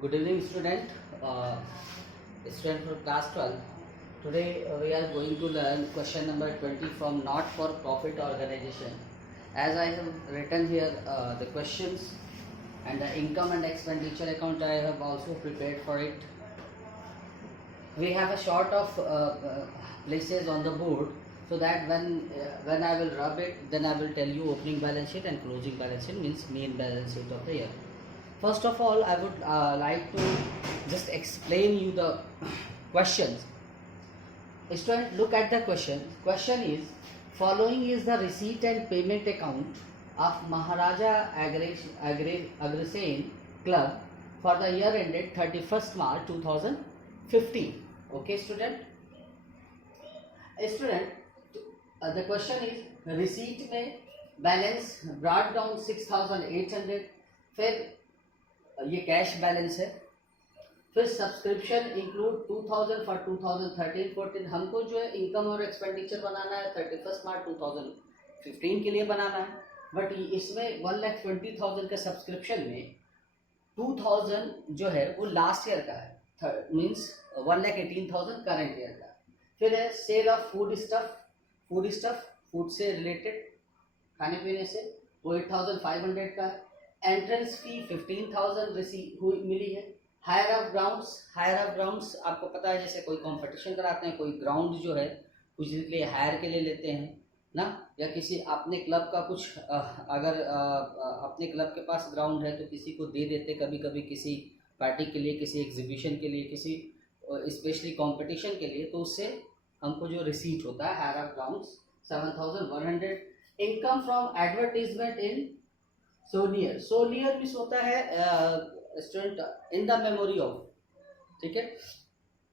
Good evening, student. Student from class 12. Today we are going to learn question number 20 from not for profit organization. As I have written here the questions and the income and expenditure account, I have also prepared for it. We have a sort of places on the board, so that when I will rub it, then I will tell you opening balance sheet and closing balance sheet, means main balance sheet of the year. First of all, I would like to just explain you the questions. Student, look at the question. Question is, following is the receipt and payment account of Maharaja Agrasen Club for the year ended 31st March 2015. Okay, student? Student, the question is, receipt में balance brought down 6,800, फिर ये cash balance है, फिर subscription include 2000 for 2013-14. हमको जो है income और expenditure बनाना है 31 मार्च 2015 के लिए बनाना है, बट इसमें 1,20,000 का सब्सक्रिप्शन में 2000 जो है वो लास्ट ईयर का है, मीन्स 1,18,000 करंट ईयर का. फिर है sale of foodstuff, food से रिलेटेड, खाने पीने से, वो 8,500 का है. एंट्रेंस फी 15,000 रिसीव हुई मिली है. हायर ऑफ ग्राउंड्स आपको पता है, जैसे कोई कंपटीशन कराते हैं, कोई ग्राउंड जो है कुछ के लिए हायर के लिए लेते हैं ना, या किसी अपने क्लब का कुछ अगर अपने क्लब के पास ग्राउंड है तो किसी को दे देते, कभी कभी किसी पार्टी के लिए, किसी एग्जीबिशन के लिए, किसी स्पेशली कंपटीशन के लिए, तो उससे हमको जो रिसीट होता है hire of grounds 7,100. Income from advertisement in souvenir means होता है student in the memory of, ठीक है,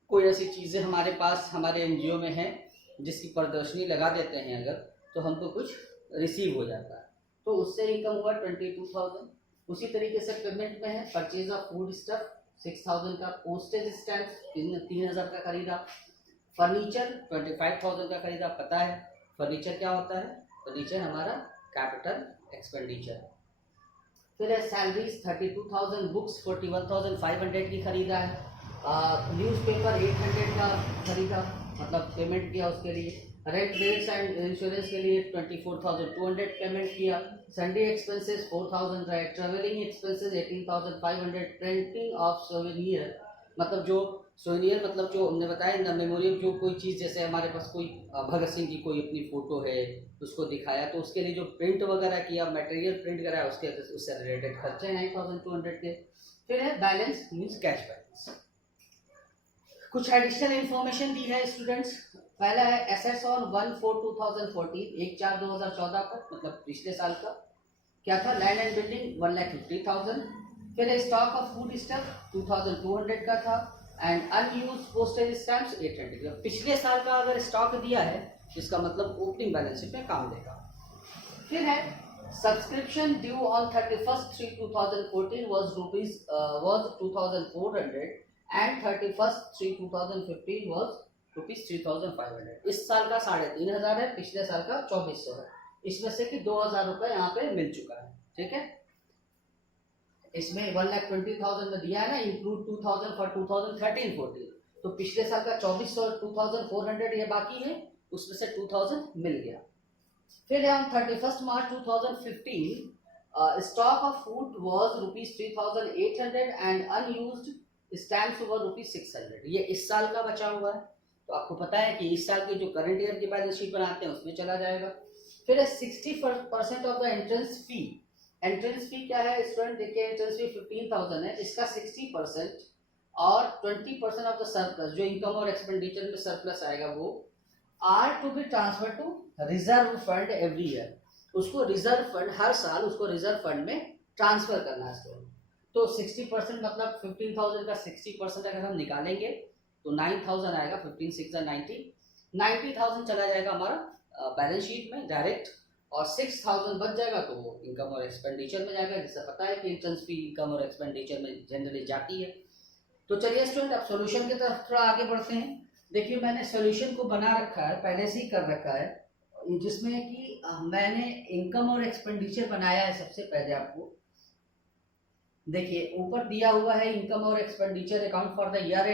कोई ऐसी चीज़ें हमारे पास हमारे एनजीओ में हैं जिसकी प्रदर्शनी लगा देते हैं अगर, तो हमको कुछ रिसीव हो जाता है, तो उससे इनकम हुआ 22,000. उसी तरीके से पेमेंट में है परचेज ऑफ फूड स्टफ 6,000 का, पोस्टेज स्टैम्प 3,000 का खरीदा, फर्नीचर 25,000 का खरीदा. पता है फर्नीचर क्या होता है, फर्नीचर हमारा कैपिटल एक्सपेंडिचर. फिर है सैलरीज 32,000, बुक्स 41,500 की खरीदा है, न्यूज़पेपर 800 का खरीदा, मतलब पेमेंट किया उसके लिए. रेंट रेट्स एंड इंश्योरेंस के लिए 24,200 पेमेंट किया. संडे एक्सपेंसेस 4,000 रहे. Travelling expenses 18,500. Printing of souvenir, मतलब जो सोवेनियर मतलब जो हमने बताया इन द मेमोरियम, जो कोई चीज़ जैसे हमारे पास कोई भगत सिंह की कोई अपनी फ़ोटो है उसको दिखाया, तो उसके लिए जो प्रिंट वगैरह किया, मटेरियल प्रिंट कराया, उससे रिलेटेड खर्चे 9,200 के. फिर है बैलेंस मीन्स कैश बैलेंस. कुछ एडिशनल इंफॉर्मेशन दी है स्टूडेंट्स. पहला है एसेट्स ऑन 1/4/2014, 1/4/2014 को, मतलब पिछले साल का क्या था, लैंड एंड बिल्डिंग 1,50,000. फिर स्टॉक ऑफ फूड स्टफ 2,200 का था, एंड अनयूज पोस्टेज स्टैम्प्स 800 का. पिछले साल का अगर स्टॉक दिया है इसका मतलब ओपनिंग बैलेंस शीट में काम देगा. फिर है subscription due on 31/3/2014 was 2,400 and 31/3/2015 was ₹3,500. इस साल का 3,500 है, पिछले साल का 2,400 है. इसमें से कि 2,000 रुपये यहाँ पे मिल चुका है, ठीक है. इसमें 1,20,000 में दिया है ना, इंक्लूड 2,000 फॉर 2013-14, तो पिछले साल का 2,400 और 2,400 ये बाकी है, उसमें से 2,000 मिल गया. फिर हम 31 March 2015 stock of food was ₹3,800 and unused stamps were ₹600. ये इस साल का बचा हुआ है, तो आपको पता है कि इस साल की जो करंट ईयर की बैलेंस शीट बनाते हैं उसमें चला जाएगा. फिर 60% of the entrance fee. Entrance fee क्या है स्टूडेंट, देखिए एंट्रेंस फी 15,000 है, इसका 60% और 20% ऑफ द सरप्लस, जो इनकम और एक्सपेंडिचर में सरप्लस आएगा, वो are to be transfer to reserve fund every year. उसको रिजर्व फंड हर साल उसको रिजर्व फंड में ट्रांसफर करना है स्टूडेंट. तो 60% मतलब 15,000 का 60% अगर हम निकालेंगे तो 9,000 आएगा. 15 6 90,000 चला जाएगा हमारा बैलेंस शीट में डायरेक्ट, और 6,000 बच जाएगा तो वो इनकम और एक्सपेंडिचर में जाएगा, जिससे पता है कि एंट्रेंस फी इनकम और एक्सपेंडिचर में जनरली जाती है. तो चलिए स्टूडेंट अब सॉल्यूशन की तरफ थोड़ा आगे बढ़ते हैं. देखिए मैंने सॉल्यूशन को बना रखा है, पहले से ही कर रखा है, जिसमें कि मैंने इनकम और एक्सपेंडिचर बनाया है. सबसे पहले आपको देखिए ऊपर दिया हुआ है इनकम और expenditure account for the year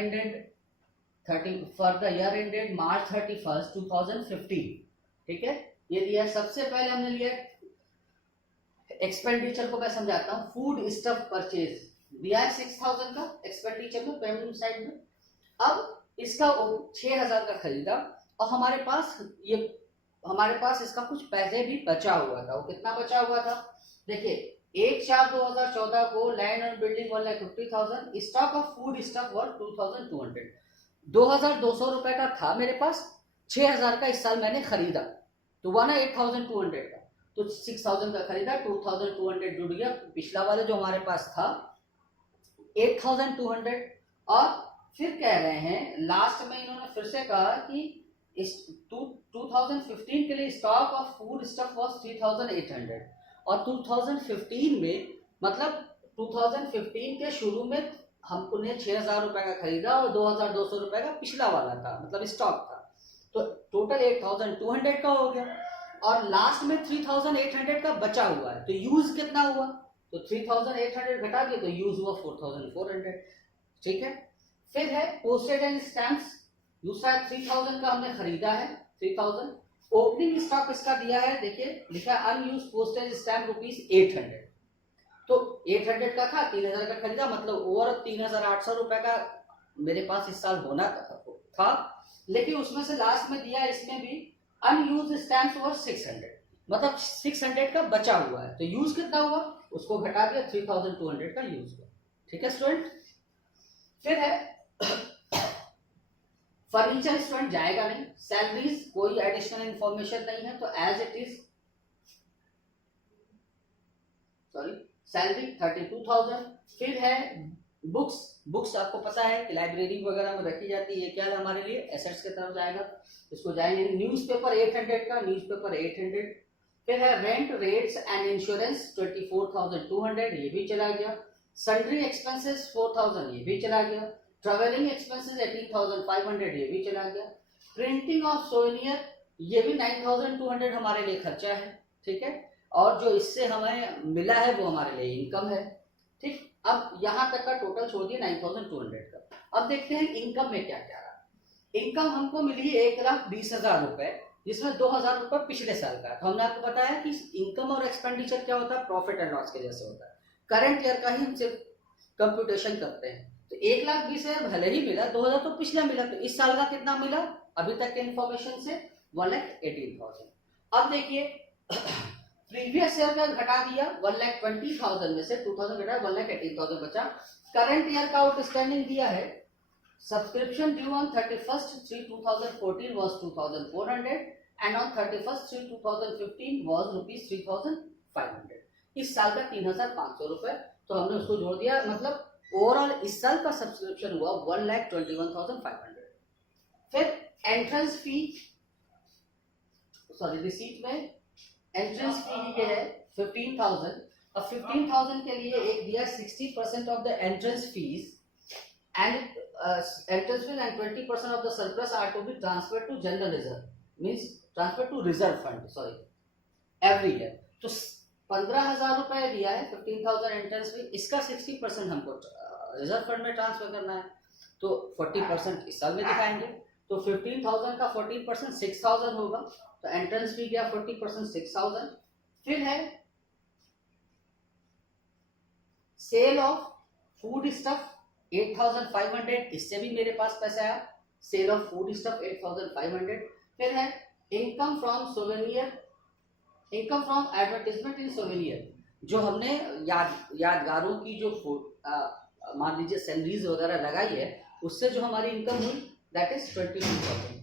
ended March 31st 2015, ठीक है। ये दिया। सबसे पहले हमने लिया एक्सपेंडिचर को मैं समझाता हूँ। फूड स्टफ परचेज दिया है 6000 का एक्सपेंडिचर में पेमेंट साइड में। अब इसका 6000 का खरीदा और हमारे पास इसका कुछ पैसे भी बचा हुआ था। वो कितना बचा हुआ था? देखिए 1/4/2014 को land and building 1,50,000, stock of food stuff worth 2200, 2200 रुपए का था मेरे पास। 6000 का इस साल मैंने खरीदा तो हुआ ना 8200 का, तो 6000 का खरीदा, 2200 जुड़ गया। पिछला वाले जो हमारे पास था 8200। और फिर कह रहे हैं लास्ट में इन्होंने फिर से कहा कि इस 2015 के लिए stock of food stuff was 3800, और 2015 में मतलब 2015 के शुरू में हमने 6000 रुपए का खरीदा और 2200 रुपए का पिछला वाला था, मतलब स्टॉक था, तो टोटल 8200 का हो गया। और लास्ट में 3800 का बचा हुआ है, तो यूज कितना हुआ? तो 3800 घटा के तो यूज हुआ 4400, ठीक है। फिर है पोस्टेज एंड स्टैम्प्स, दूसरा 3000 का हमने खरीदा है 3000। ओपनिंग स्टॉक इसका दिया है, देखिए लिखा अनयूज पोस्टेज स्टैम्प ₹800, तो 800 का था, 3000 का खरीदा, मतलब ओवर 3800 रुपए का मेरे पास इस साल होना था। लेकिन उसमें से लास्ट में दिया इसमें भी अनयूज स्टैम्प्स वर 600, मतलब 600 का बचा हुआ है, तो यूज कितना हुआ उसको घटा दिया, 3200 का यूज हुआ, ठीक है स्टूडेंट। फिर है फर्नीचर स्टूडेंट जाएगा नहीं, सैलरीज कोई एडिशनल इंफॉर्मेशन नहीं है, तो as it is, sorry salary 32,000। फिर है बुक्स आपको पता है कि लाइब्रेरी वगैरह में रखी जाती है, क्या है हमारे लिए एसेट्स की तरफ जाएगा, इसको जाएंगे। न्यूज़पेपर 800 का, न्यूज़पेपर 800। फिर है रेंट रेट्स एंड इंश्योरेंस 24,200, ये भी चला गया। सन्ड्री एक्सपेंसेस 4000, ये भी चला गया। ट्रेवलिंग एक्सपेंसेस 18,500, ये भी चला गया। प्रिंटिंग ऑफ सोवेनियर, ये भी 9,200 हमारे लिए खर्चा है, ठीक है। और जो इससे हमें मिला है वो हमारे लिए इनकम है, ठीक। अब यहां तक का टोटल छोड़ दिया 9,200 का। अब देखते हैं इनकम में क्या क्या रहा। इनकम हमको मिली 1,20,000 रुपए, जिसमें 2,000 रुपए पिछले साल का। तो हमने आपको बताया कि इनकम और एक्सपेंडिचर क्या होता है, प्रॉफिट एंड लॉस के जैसे होता है, करंट ईयर का ही हम सिर्फ कंप्यूटेशन करते हैं। तो 1,20,000 भले ही मिला, 2,000 तो पिछला मिला, तो इस साल का कितना मिला अभी तक के इंफॉर्मेशन से 1,18,000। अब देखिए प्रीवियस ईयर का घटा दिया, 1,20,000 में से 2,000 घटा 1,18,000 बचा। करंट ईयर का आउटस्टैंडिंग दिया है, subscription due on 31/3/2014 was 2,400 and on 31/3/2015 was ₹3,500। इस साल का 3,500 रुपए, तो हमने उसको जोड़ दिया, मतलब ओवरऑल इस साल का सब्सक्रिप्शन हुआ 1,21,500। फिर एंट्रेंस फी, सॉरी रिसीट में एंट्रेंस फी ये है 15,000, और 15,000 के लिए एक दिया 60% of the entrance fees and entrance fees and 20% of the surplus are to be transfer to general reserve, means transfer to reserve fund, sorry every year. तो 15,000 रुपए दिया है, 15,000 एंट्रेंस फी, इसका 60% हमको रिजर्व फंड में ट्रांसफर करना है, तो 40% इस साल में दिखाएंगे। तो 15,000 का 40% 6,000 होगा, तो एंट्रेंस फी गया 40% 6,000। फिर है सेल ऑफ फूड स्टफ 8,500, इससे भी मेरे पास पैसा आया, सेल ऑफ फूड स्टफ 8,500। फिर है income from souvenir, income from advertisement in souvenir, जो हमने यादगारों की जो मान लीजिए सैलरीज वगैरह लगाई है, उससे जो हमारी इनकम हुई दैट इज 22,000।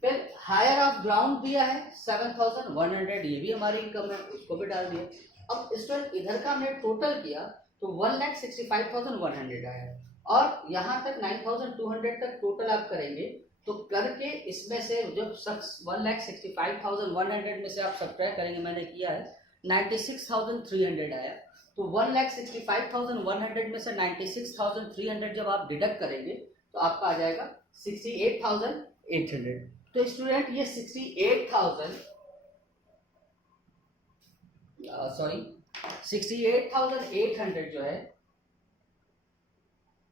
फिर हायर ऑफ ग्राउंड दिया है 7,100, ये भी हमारी इनकम है, उसको भी डाल दिया। अब स्टूडेंट इधर का हमने टोटल किया तो 1,65,100 आया, और यहाँ तक 9,200 तक टोटल आप करेंगे, तो करके इसमें से जब 1,65,100 में से आप सब्ट्रैक्ट करेंगे, मैंने किया है 96,300 आया। तो 1,65,100 में से 96,300 जब आप डिडक्ट करेंगे तो आपका आ जाएगा 68,800। तो स्टूडेंट ये 68,800 जो है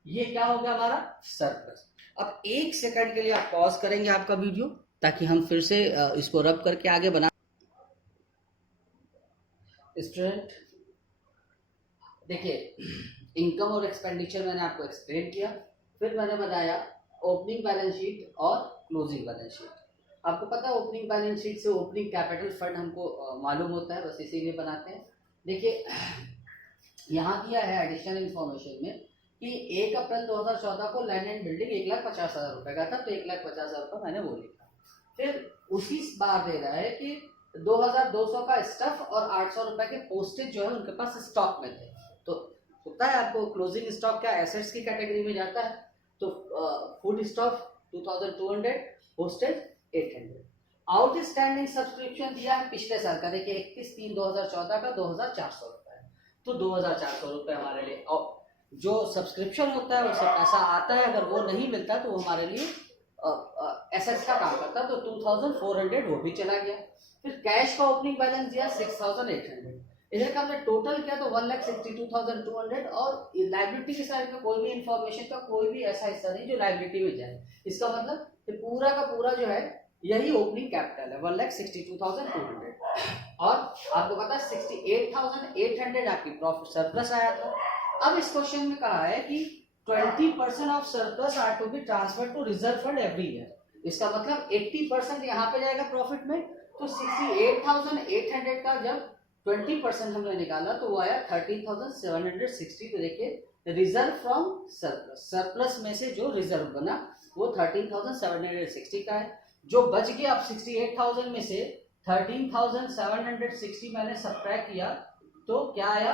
ये क्या हो गया हमारा सरप्लस। अब 1 सेकंड के लिए आप पॉज करेंगे आपका वीडियो, ताकि हम फिर से इसको रब करके आगे बना। स्टूडेंट देखिए, इनकम और एक्सपेंडिचर मैंने आपको एक्सप्लेन किया, फिर मैंने बताया ओपनिंग बैलेंस शीट और क्लोजिंग बैलेंस शीट। आपको पता है ओपनिंग बैलेंस शीट से ओपनिंग कैपिटल फंड हमको मालूम होता है, बस इसीलिए बनाते हैं। देखिए यहाँ दिया है एडिशनल इन्फॉर्मेशन में कि 1 अप्रैल 2014 को लैंड एंड बिल्डिंग 1,50,000 रुपये का था, तो 1,50,000 रुपये मैंने वो लिखा। फिर उसी बार दे रहा है कि 2,200 का स्टफ और 800 रुपये के पोस्टेज जो है उनके पास स्टॉक में थे। तो होता है आपको क्लोजिंग स्टॉक क्या एसेट्स की कैटेगरी में जाता है, तो food stock 2,200, postage 800। Outstanding subscription दिया है पिछले साल का, देखिए 31/3/2014 का 2,400 रुपये, तो 2,400 रुपये हमारे लिए। और जो सब्सक्रिप्शन होता है उससे पैसा आता है, अगर वो नहीं मिलता तो वो हमारे लिए एसेट्स का काम करता है, तो 2,400 वो भी चला गया। फिर कैश का ओपनिंग बैलेंस दिया 6,800, इधर का हमने टोटल किया तो 1,62,200, और लाइबिलिटी के साइड में कोई भी इंफॉर्मेशन का कोई भी ऐसा हिस्सा नहीं जो लाइबिलिटी में जाए। इसका मतलब पूरा का पूरा जो है यही ओपनिंग कैपिटल है 1,62,200। और आपको पता है 68,800 आपकी प्रॉफिट सरप्लस आया था। अब इस क्वेश्चन में कहा है कि 20% of surplus are to be transfer to reserve fund every year. इसका मतलब 80% यहाँ पे जाएगा प्रॉफिट में, तो 68,800 का जब 20% हमने निकाला तो वो आया 13,760। तो देखिए रिजर्व फ्रॉम सरप्लस, सरप्लस में से जो रिजर्व बना वो 13,760 का है। जो बच गया अब 68,000 में से 13,760 मैंने सब्ट्रैक्ट किया तो क्या आया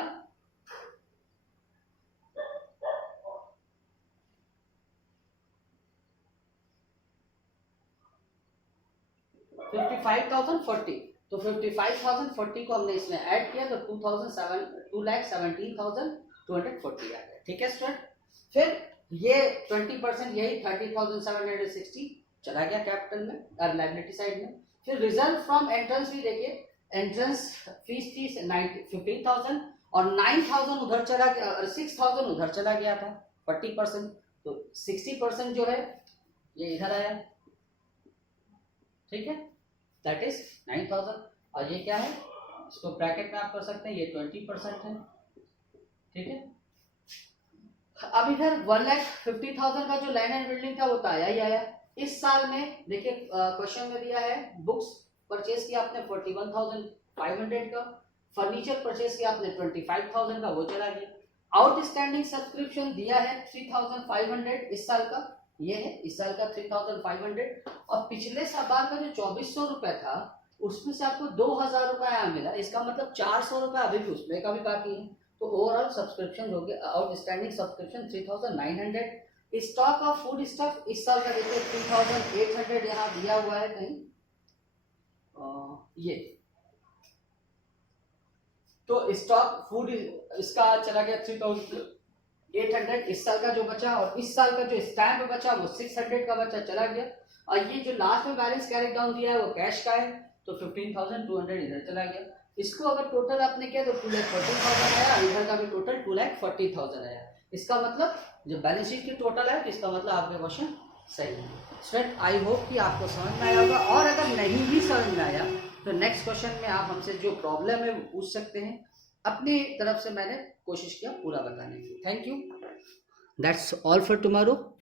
55,040। तो 55,040 को हमने इसमें ऐड किया तो 2,17,240 आ गया। ठीक है स्टूडेंट। फिर ये 20% यही 30,760 चला गया कैपिटल में और लायबिलिटी साइड में। फिर रिजर्व फ्रॉम एंट्रेंस भी देखिए, एंट्रेंस फीस थी 15,000 और 9,000 उधर चला गया और 6,000 उधर चला गया था 40%, तो 60% जो है ये इधर आया। ठीक है, दैट इज 9,000। और ये क्या है, इसको ब्रैकेट में आप कर सकते हैं, ये 20% है। ठीक है, अब इधर 1,50,000 का जो लैंड एंड बिल्डिंग था वो तो आया ही आया। इस साल में देखिए क्वेश्चन में दिया है बुक्स परचेज किया आपने 41,500 का, फर्नीचर परचेज किया आपने 25,000 का, वो चला गया। आउटस्टैंडिंग सब्सक्रिप्शन दिया है 3,500 इस साल का, ये है इस साल का 3,500। और पिछले बार का जो 2,400 रुपए था उसमें से आपको 2,000 रुपए आया मिला, इसका मतलब 400 रुपए अभी भी उसमें का भी बाकी है। तो ओवरऑल सब्सक्रिप्शन हो गया, outstanding subscription 3,900। Stock of food stock इस साल का देखिए 3,800 यहाँ दिया हुआ है कहीं, ये तो स्टॉक फूड इसका चला गया 3,800 इस साल का जो बचा, और इस साल का जो स्टैम्प बचा वो 600 का बचा चला गया। और ये जो लास्ट में बैलेंस कैरी डाउन दिया है वो कैश का है, तो 15,200 इधर चला गया। इसको अगर टोटल आपने किया तो 2,40,000 आया, इधर का भी टोटल 2,40,000 आया। इसका मतलब जो बैलेंस शीट की टोटल है, इसका मतलब आपके क्वेश्चन सही है। स्टूडेंट आई होप कि आपको समझ में आया होगा, और अगर नहीं भी समझ में आया तो नेक्स्ट क्वेश्चन में आप हमसे जो प्रॉब्लम है वो पूछ सकते हैं। अपनी तरफ से मैंने कोशिश किया पूरा बताने की। Thank you, that's all for tomorrow.